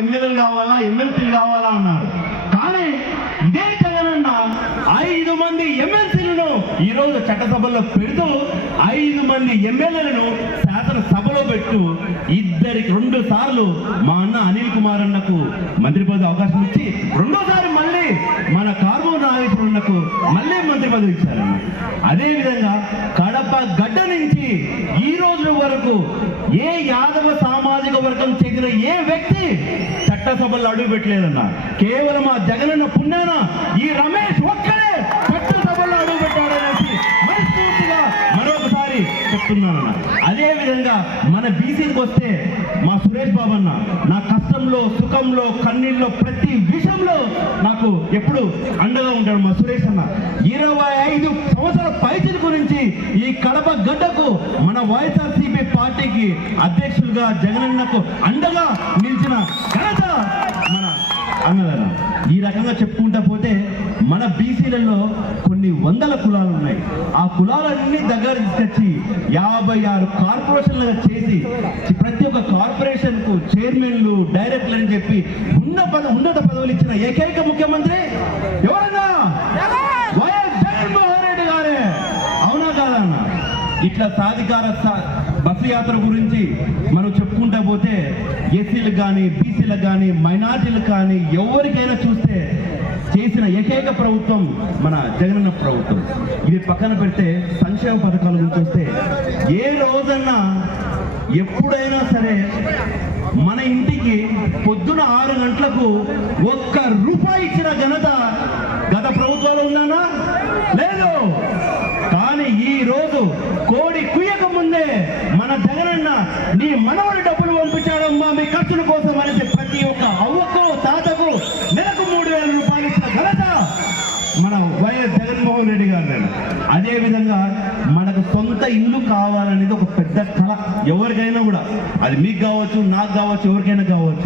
ఎమ్మెల్యేలు కావాలా ఎమ్మెల్సీలు కావాలా అన్నారు. కానీ ఇదే జగనన్న 5 మంది ఎమ్మెల్సీలను ఈరోజు చట్టసభలో పెడుతూ 5 మంది ఎమ్మెల్యేలను శాసనసభలో పెట్టు ఇద్దరికి 2 సార్లు మా అన్న అనిల్ కుమార్ అన్నకు మంత్రి పదవి అవకాశం ఇచ్చి 2వ సారి మళ్ళీ మన కార్మూర్ నాగేశ్వరన్నకు మళ్ళీ మంత్రి పదవి ఇచ్చారన్న. అదేవిధంగా కడప గడ్డ నుంచి ఈ రోజు వరకు ఏ యాదవ సామాజిక వర్గం చెందిన ఏ వ్యక్తి చట్టసభల్లో అడుగు పెట్టలేదన్న. కేవలం ఆ జగనన్న పుణ్యాన ఈ రమేష్ ఒక్కడే చట్టసభల్లో అడుగు పెట్టాడనేసి మనస్ఫూర్తిగా మరొకసారి చెప్తున్నానన్న. అదే విధంగా మన బీసీకి వస్తే మా సురేష్ బాబు అన్న నా కష్టంలో సుఖంలో కన్నీళ్ళలో ప్రతి విషయంలో నాకు ఎప్పుడు అండగా ఉంటాడు మా సురేష్ అన్న. 25 సంవత్సరాల పైచిల గురించి ఈ కడప గడ్డకు మన వైఎస్ఆర్సీపీ పార్టీకి అధ్యక్షులుగా జగనన్నకు అండగా నిలిచిన ఘనత మన అన్నదన్న. ఈ రకంగా చెప్పుకుంటా పోతే మన బీసీలలో కొన్ని వందల కులాలు ఉన్నాయి. ఆ కులాలన్నీ దగ్గర తీసుకొచ్చి 56 కార్పొరేషన్లుగా చేసి ప్రతి ఒక్క కార్పొరేషన్ కు చైర్మన్లు డైరెక్టర్లు అని చెప్పి ఉన్నత పదవులు ఇచ్చిన ఏకైక ముఖ్యమంత్రి ఎవరన్నా? వైఎస్ జగన్మోహన్ రెడ్డి గారే. అవునా కాదా అన్న? ఇట్లా సాధికార బస్సు యాత్ర గురించి మనం చెప్పుకుంటా పోతే ఎస్సీలకు కానీ బీసీలకు కానీ మైనార్టీలకు కానీ ఎవరికైనా చూస్తే చేసిన ఏకైక ప్రభుత్వం మన జగనన్న ప్రభుత్వం. ఇది పక్కన పెడితే సంక్షేమ పథకాల గురించి వస్తే ఏ రోజన్నా ఎప్పుడైనా సరే మన ఇంటికి పొద్దున 6 గంటలకు 1 రూపాయి ఇచ్చిన ఘనత గత ప్రభుత్వాలు ఉందన్నా? లేదు. కానీ ఈ రోజు కోడి కుయ్యక ముందే మన జగనన్న నీ మనవడి డబ్బులు పంపించాడమ్మా మీ ఖర్చుల కోసం అనేసి ప్రతి ఒక్క అవ్వకు తాతకు నెలకు 3,000 రూపాయలు ఇచ్చిన ఘనత మన వైఎస్ జగన్మోహన్ రెడ్డి గారు. అదే విధంగా మనకు సొంత ఇల్లు కావాలనేది ఒక పెద్ద కళ ఎవరికైనా కూడా. అది మీకు కావచ్చు, నాకు కావచ్చు, ఎవరికైనా కావచ్చు.